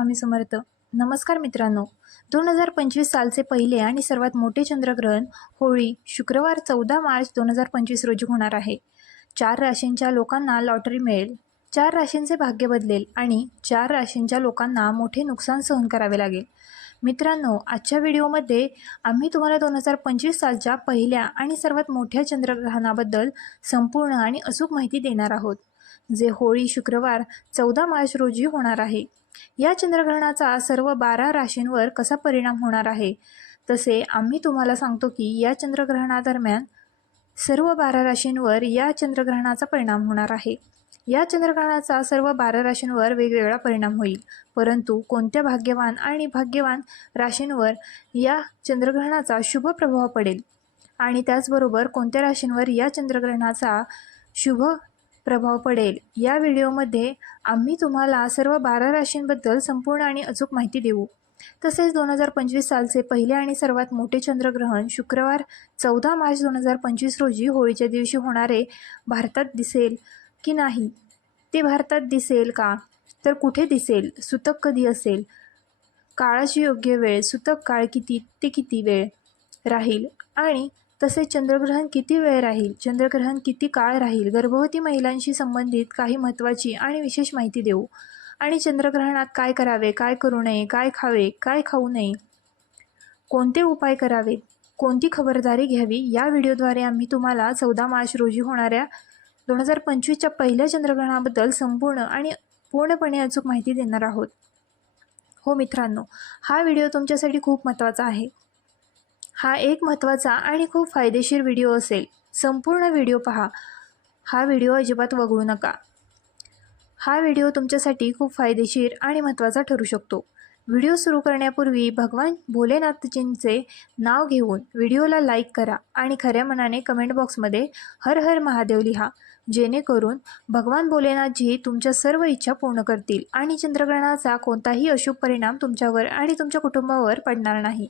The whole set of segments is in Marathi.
स्वामी समर्थ. नमस्कार मित्रांनो. दोन हजार पंचवीस सालचे पहिले आणि सर्वात मोठे चंद्रग्रहण होळी शुक्रवार चौदा मार्च दोन हजार पंचवीस रोजी होणार आहे. चार राशींच्या लोकांना लॉटरी मिळेल. चार राशींचे भाग्य बदलेल आणि चार राशींच्या लोकांना मोठे नुकसान सहन करावे लागेल. मित्रांनो आजच्या व्हिडिओमध्ये आम्ही तुम्हाला दोन हजार पंचवीस सालच्या पहिल्या आणि सर्वात मोठ्या चंद्रग्रहणाबद्दल संपूर्ण आणि अचूक माहिती देणार आहोत. जे होळी शुक्रवार चौदा मार्च रोजी होणार आहे. या चंद्रग्रहणाचा सर्व बारा राशींवर कसा परिणाम होणार आहे? तसे आम्ही तुम्हाला सांगतो की या चंद्रग्रहणादरम्यान सर्व बारा राशींवर या चंद्रग्रहणाचा परिणाम होणार आहे. या चंद्रग्रहणाचा सर्व बारा राशींवर वेगवेगळा परिणाम होईल. परंतु कोणत्या भाग्यवान आणि भाग्यवान राशींवर या चंद्रग्रहणाचा शुभ प्रभाव पडेल? आणि त्याचबरोबर कोणत्या राशींवर या चंद्रग्रहणाचा शुभ प्रभाव पडेल. या व्हिडिओमध्ये आम्ही तुम्हाला सर्व बारा राशींबद्दल संपूर्ण आणि अचूक माहिती देऊ. तसेच दोन हजार पंचवीस सालचे पहिले आणि सर्वात मोठे चंद्रग्रहण शुक्रवार चौदा मार्च दोन हजार पंचवीस रोजी होळीच्या दिवशी होणारे भारतात दिसेल की नाही? ते भारतात दिसेल का? तर कुठे दिसेल? सुतक कधी असेल? काळाची योग्य वेळ सुतक काळ किती? ते किती वेळ राहील? आणि तसेच चंद्रग्रहण किती वेळ राहील? चंद्रग्रहण किती काळ राहील? गर्भवती महिलांशी संबंधित काही महत्त्वाची आणि विशेष माहिती देऊ. आणि चंद्रग्रहणात काय करावे? काय करू नये? काय खावे? काय खाऊ नये? कोणते उपाय करावेत? कोणती खबरदारी घ्यावी? या व्हिडिओद्वारे आम्ही तुम्हाला चौदा मार्च रोजी होणाऱ्या दोन हजार पंचवीसच्या पहिल्या चंद्रग्रहणाबद्दल संपूर्ण आणि पूर्णपणे अचूक माहिती देणार आहोत. हो मित्रांनो हा व्हिडिओ तुमच्यासाठी खूप महत्त्वाचा आहे. हा एक महत्त्वाचा आणि खूप फायदेशीर व्हिडिओ असेल. संपूर्ण व्हिडिओ पहा. हा व्हिडिओ अजिबात वगळू नका. हा व्हिडिओ तुमच्यासाठी खूप फायदेशीर आणि महत्त्वाचा ठरू शकतो. व्हिडिओ सुरू करण्यापूर्वी भगवान भोलेनाथजींचे नाव घेऊन व्हिडिओला लाईक करा आणि खऱ्या मनाने कमेंट बॉक्समध्ये हर हर महादेव लिहा जेणेकरून भगवान भोलेनाथजी तुमच्या सर्व इच्छा पूर्ण करतील आणि चंद्रग्रहणाचा कोणताही अशुभ परिणाम तुमच्यावर आणि तुमच्या कुटुंबावर पडणार नाही.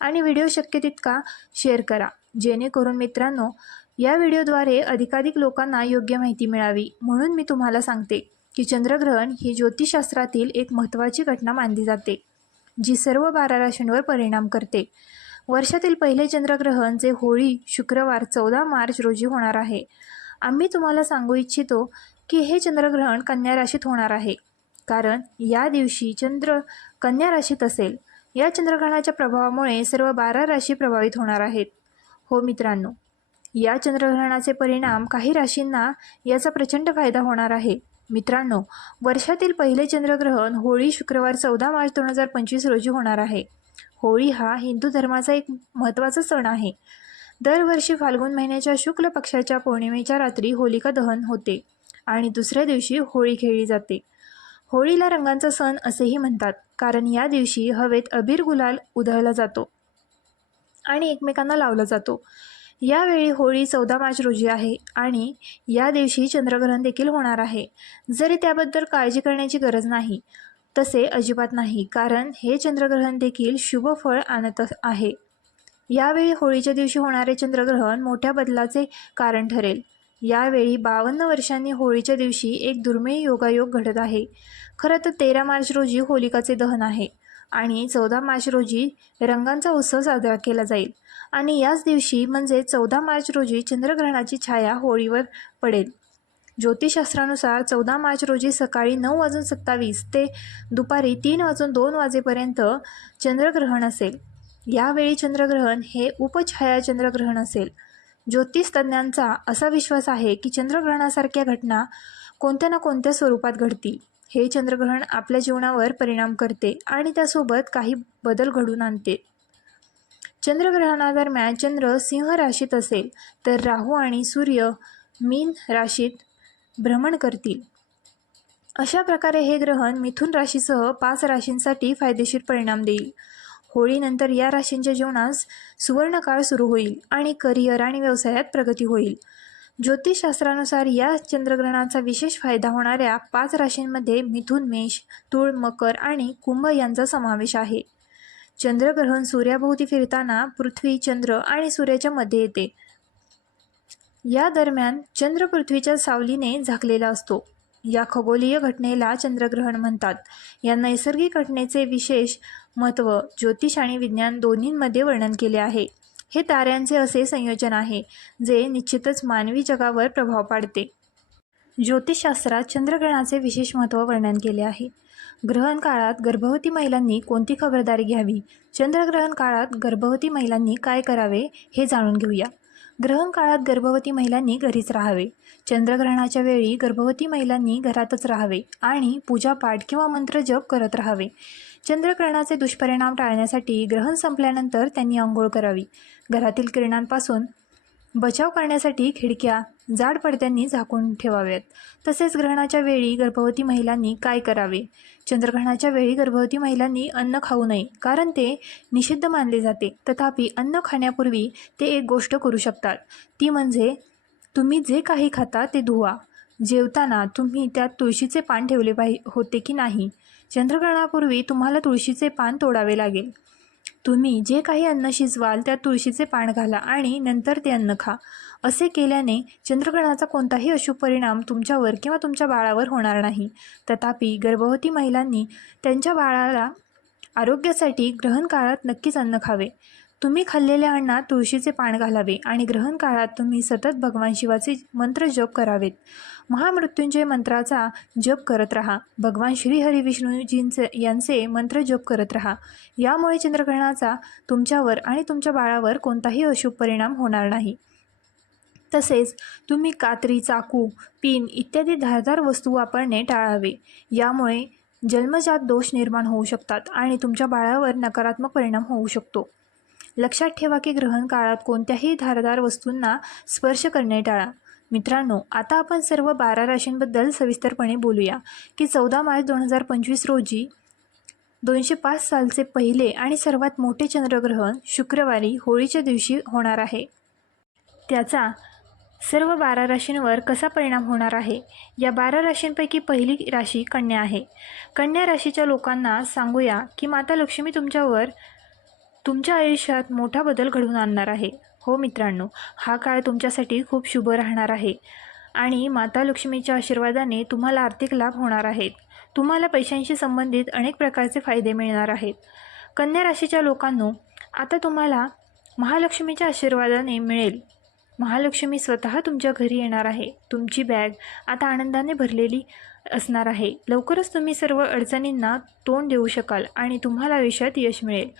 आणि व्हिडिओ शक्य तितका शेअर करा जेणेकरून मित्रांनो या व्हिडिओद्वारे अधिकाधिक लोकांना योग्य माहिती मिळावी. म्हणून मी तुम्हाला सांगते की चंद्रग्रहण ही ज्योतिषशास्त्रातील एक महत्त्वाची घटना मानली जाते जी सर्व बारा राशींवर परिणाम करते. वर्षातील पहिले चंद्रग्रहण जे होळी शुक्रवार चौदा मार्च रोजी होणार आहे. आम्ही तुम्हाला सांगू इच्छितो की हे चंद्रग्रहण कन्या राशीत होणार आहे. कारण या दिवशी चंद्र कन्या राशीत असेल. या चंद्रग्रहणाच्या प्रभावामुळे सर्व बारा राशी प्रभावित होणार आहेत. हो मित्रांनो या चंद्रग्रहणाचे परिणाम काही राशींना याचा प्रचंड फायदा होणार आहे. मित्रांनो वर्षातील पहिले चंद्रग्रहण होळी शुक्रवार चौदा मार्च दोन हजार पंचवीस रोजी होणार आहे. होळी हा हिंदू धर्माचा एक महत्त्वाचा सण आहे. दरवर्षी फाल्गुन महिन्याच्या शुक्ल पक्षाच्या पौर्णिमेच्या रात्री होलिका दहन होते आणि दुसऱ्या दिवशी होळी खेळली जाते. होळीला रंगांचा सण असेही म्हणतात कारण या दिवशी हवेत अबीर गुलाल उधळला जातो आणि एकमेकांना लावला जातो. यावेळी होळी चौदा मार्च रोजी आहे आणि या दिवशी चंद्रग्रहण देखील होणार आहे. जरी त्याबद्दल काळजी करण्याची गरज नाही तसे अजिबात नाही कारण हे चंद्रग्रहण देखील शुभ फळ आणत आहे. यावेळी होळीच्या दिवशी होणारे चंद्रग्रहण मोठ्या बदलाचे कारण ठरेल. यावेळी बावन्न वर्षांनी होळीच्या दिवशी एक दुर्मिळ योगायोग घडत आहे. खरं तर तेरा मार्च रोजी होलिकाचे दहन आहे. आणि चौदा मार्च रोजी रंगांचा उत्सव साजरा केला जाईल. आणि याच दिवशी म्हणजे चौदा मार्च रोजी चंद्रग्रहणाची छाया होळीवर पडेल. ज्योतिषशास्त्रानुसार चौदा मार्च रोजी सकाळी नऊ वाजून सत्तावीस ते दुपारी तीन वाजून दोन वाजेपर्यंत चंद्रग्रहण असेल. यावेळी चंद्रग्रहण हे उपछाया चंद्रग्रहण असेल. ज्योतिषतज्ञांचा असा विश्वास आहे की चंद्रग्रहणासारख्या घटना कोणत्या ना कोणत्या स्वरूपात घडतील. हे चंद्रग्रहण आपल्या जीवनावर परिणाम करते आणि त्यासोबत काही बदल घडून आणते. चंद्रग्रहणादरम्यान चंद्र सिंह राशीत असेल तर राहू आणि सूर्य मीन राशीत भ्रमण करतील. अशा प्रकारे हे ग्रहण मिथुन राशीसह पाच राशींसाठी फायदेशीर परिणाम देईल. होळीनंतर या राशींच्या जीवनास सुवर्णकाळ सुरू होईल आणि करिअर आणि व्यवसायात प्रगती होईल. ज्योतिषशास्त्रानुसार या चंद्रग्रहणाचा विशेष फायदा होणाऱ्या पाच राशींमध्ये मिथुन मेष तुळ मकर आणि कुंभ यांचा समावेश आहे. चंद्रग्रहण सूर्याभोवती फिरताना पृथ्वी चंद्र आणि सूर्याच्या मध्ये येते. या दरम्यान चंद्र पृथ्वीच्या सावलीने झाकलेला असतो. या खगोलीय घटनेला चंद्रग्रहण म्हणतात. या नैसर्गिक घटनेचे विशेष महत्त्व ज्योतिष आणि विज्ञान दोन्हींमध्ये वर्णन केले आहे. हे ताऱ्यांचे असे संयोजन आहे जे निश्चितच मानवी जगावर प्रभाव पाडते. ज्योतिषशास्त्रात चंद्रग्रहणाचे विशेष महत्त्व वर्णन केले आहे. ग्रहण काळात गर्भवती महिलांनी कोणती खबरदारी घ्यावी? चंद्रग्रहण काळात गर्भवती महिलांनी काय करावे हे जाणून घेऊया. ग्रहण काळात गर्भवती महिलांनी घरीच राहावे. चंद्रग्रहणाच्या वेळी गर्भवती महिलांनी घरातच राहावे आणि पूजापाठ किंवा मंत्र जप करत राहावे. चंद्रग्रहणाचे दुष्परिणाम टाळण्यासाठी ग्रहण संपल्यानंतर त्यांनी आंघोळ करावी. घरातील किरणांपासून बचाव करण्यासाठी खिडक्या जाड पडद्यांनी झाकून ठेवाव्यात. तसेच ग्रहणाच्या वेळी गर्भवती महिलांनी काय करावे? चंद्रग्रहणाच्या वेळी गर्भवती महिलांनी अन्न खाऊ नये कारण ते निषिद्ध मानले जाते. तथापि अन्न खाण्यापूर्वी ते एक गोष्ट करू शकतात. ती म्हणजे तुम्ही जे काही खाता ते धुवा. जेवताना तुम्ही त्यात तुळशीचे पान ठेवले पाहि होते की नाही? चंद्रग्रहणापूर्वी तुम्हाला तुळशीचे पान तोडावे लागेल. तुम्ही जे काही अन्न शिजवाल त्यात तुळशीचे पान घाला आणि नंतर ते अन्न खा. असे केल्याने चंद्रग्रहणाचा कोणताही अशुभ परिणाम तुमच्यावर किंवा तुमच्या बाळावर होणार नाही. तथापि गर्भवती महिलांनी त्यांच्या बाळाला आरोग्यासाठी ग्रहण काळात नक्कीच अन्न खावे. तुम्ही खाल्लेल्या अन्नात तुळशीचे पान घालावे आणि ग्रहण काळात तुम्ही सतत भगवान शिवाचे मंत्र जप करावेत. महामृत्युंजय मंत्राचा जप करत राहा. भगवान श्री हरिविष्णूजींचे यांचे मंत्र जप करत राहा. यामुळे चंद्रग्रहणाचा तुमच्यावर आणि तुमच्या बाळावर कोणताही अशुभ परिणाम होणार नाही. तसेच तुम्ही कात्री चाकू पिन इत्यादी धारदार वस्तू वापरणे टाळावे. यामुळे जन्मजात दोष निर्माण होऊ शकतात आणि तुमच्या बाळावर नकारात्मक परिणाम होऊ शकतो. लक्षात ठेवा की ग्रहण काळात कोणत्याही धारदार वस्तूंना स्पर्श करणे टाळा. मित्रांनो आता आपण सर्व बारा राशींबद्दल सविस्तरपणे बोलूया. की चौदा मार्च दोन हजार पंचवीस रोजी दोनशे पाच सालचे पहिले आणि सर्वात मोठे चंद्रग्रहण शुक्रवारी होळीच्या दिवशी होणार आहे. त्याचा सर्व बारा राशींवर कसा परिणाम होणार आहे? या बारा राशींपैकी पहिली राशी कन्या आहे. कन्या राशीच्या लोकांना सांगूया की माता लक्ष्मी तुमच्यावर तुमच्या आयुष्यात मोठा बदल घडवून आणणार आहे. हो मित्रांनो हा काळ तुमच्यासाठी खूप शुभ राहणार आहे. आणि माता लक्ष्मीच्या आशीर्वादाने तुम्हाला आर्थिक लाभ होणार आहेत. तुम्हाला पैशांशी संबंधित अनेक प्रकारचे फायदे मिळणार आहेत. कन्या राशीच्या लोकांनो आता तुम्हाला महालक्ष्मीच्या आशीर्वादाने मिळेल. महालक्ष्मी स्वतः तुमच्या घरी येणार आहे. तुमची बॅग आता आनंदाने भरलेली असणार आहे. लवकरच तुम्ही सर्व अडचणींना तोंड देऊ शकाल आणि तुम्हाला आयुष्यात यश मिळेल.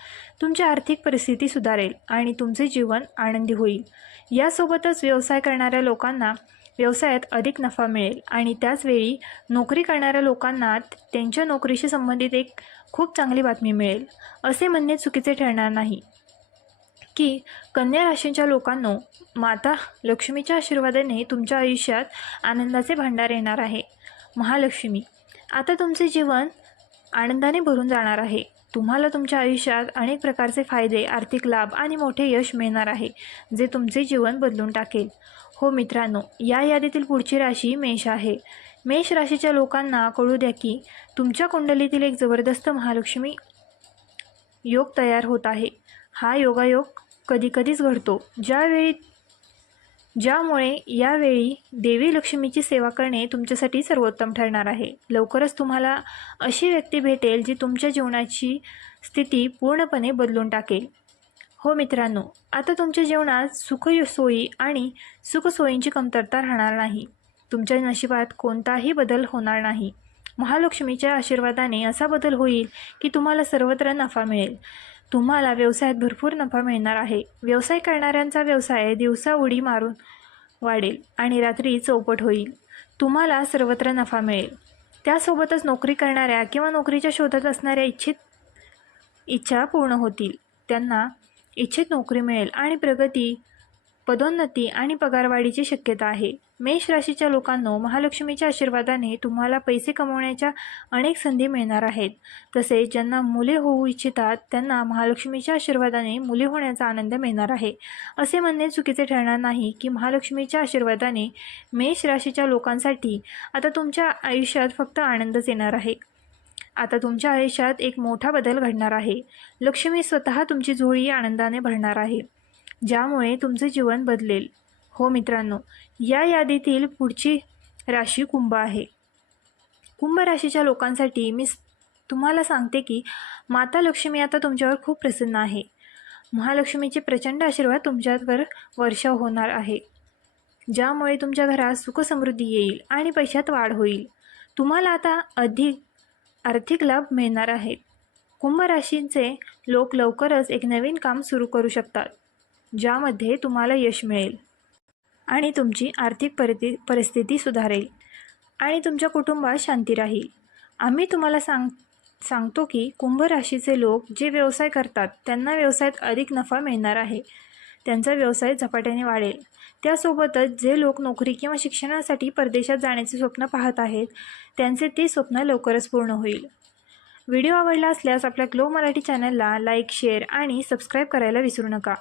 तुमची आर्थिक परिस्थिती सुधारेल आणि तुमचे जीवन आनंदी होईल. यासोबतच व्यवसाय करणाऱ्या लोकांना व्यवसायात अधिक नफा मिळेल आणि त्याचवेळी नोकरी करणाऱ्या लोकांना त्यांच्या नोकरीशी संबंधित एक खूप चांगली बातमी मिळेल. असे म्हणणे चुकीचे ठरणार नाही. की कन्या राशींच्या लोकांनो माता लक्ष्मीच्या आशीर्वादाने तुमच्या आयुष्यात आनंदाचे भांडार येणार आहे. महालक्ष्मी. आता तुमचे जीवन आनंदाने भरून जाणार आहे. तुम्हाला तुमच्या आयुष्यात अनेक प्रकारचे फायदे आर्थिक लाभ आणि मोठे यश मिळणार आहे जे तुमचे जीवन बदलून टाकेल. हो मित्रांनो या यादीतील पुढची राशी मेष आहे. मेष राशीच्या लोकांना कळू द्या की तुमच्या कुंडलीतील एक जबरदस्त महालक्ष्मी योग तयार होत आहे. हा योगायोग कधीकधीच घडतो. ज्यावेळी ज्यामुळे यावेळी देवी लक्ष्मीची सेवा करणे तुमच्यासाठी सर्वोत्तम ठरणार आहे. लवकरच तुम्हाला अशी व्यक्ती भेटेल जी तुमच्या जीवनाची स्थिती पूर्णपणे बदलून टाकेल. हो मित्रांनो आता तुमच्या जीवनात सुख सोयी आणि सुखसोयींची कमतरता राहणार नाही. तुमच्या नशिबात कोणताही बदल होणार नाही. महालक्ष्मीच्या आशीर्वादाने असा बदल होईल की तुम्हाला सर्वत्र नफा मिळेल. तुम्हाला व्यवसायात भरपूर नफा मिळणार आहे. व्यवसाय करणाऱ्यांचा व्यवसाय दिवसा उडी मारून वाढेल आणि रात्री चौपट होईल. तुम्हाला सर्वत्र नफा मिळेल. त्यासोबतच नोकरी करणाऱ्या किंवा नोकरीच्या शोधात असणाऱ्या इच्छित इच्छा पूर्ण होतील. त्यांना इच्छित नोकरी मिळेल आणि प्रगती पदोन्नती आणि पगारवाढीची शक्यता आहे. मेष राशीच्या लोकांनो महालक्ष्मीच्या आशीर्वादाने तुम्हाला पैसे कमवण्याच्या अनेक संधी मिळणार आहेत. तसेच ज्यांना मुले होऊ इच्छितात त्यांना महालक्ष्मीच्या आशीर्वादाने मुले होण्याचा आनंद मिळणार आहे. असे म्हणणे चुकीचे ठरणार नाही की महालक्ष्मीच्या आशीर्वादाने मेष राशीच्या लोकांसाठी आता तुमच्या आयुष्यात फक्त आनंदच येणार आहे. आता तुमच्या आयुष्यात एक मोठा बदल घडणार आहे. लक्ष्मी स्वतः तुमची झोळी आनंदाने भरणार आहे. ज्यामुळे तुमचे जीवन बदलेल. हो मित्रांनो या यादीतील पुढची राशी कुंभ आहे. कुंभ राशीच्या लोकांसाठी मी तुम्हाला सांगते की माता लक्ष्मी आता तुमच्यावर खूप प्रसन्न आहे. महालक्ष्मीचे प्रचंड आशीर्वाद तुमच्यावर वर्षाव होणार आहे. ज्यामुळे तुमच्या घरात सुखसमृद्धी येईल आणि पैशात वाढ होईल. तुम्हाला आता अधिक आर्थिक लाभ मिळणार आहेत. कुंभ राशीचे लोक लवकरच एक नवीन काम सुरू करू शकतात. ज्यामध्ये तुम्हाला यश मिळेल आणि तुमची आर्थिक परिती परिस्थिती सुधारेल आणि तुमच्या कुटुंबात शांती राहील. आम्ही तुम्हाला सांग सांगतो की कुंभ राशीचे लोक जे व्यवसाय करतात त्यांना व्यवसायात अधिक नफा मिळणार आहे. त्यांचा व्यवसाय झपाट्याने वाढेल. त्यासोबतच जे लोक नोकरी किंवा शिक्षणासाठी परदेशात जाण्याचे स्वप्न पाहत आहेत त्यांचे ते स्वप्न लवकरच पूर्ण होईल. व्हिडिओ आवडला असल्यास आपल्या ग्लो मराठी चॅनलला लाईक शेअर आणि सबस्क्राईब करायला विसरू नका.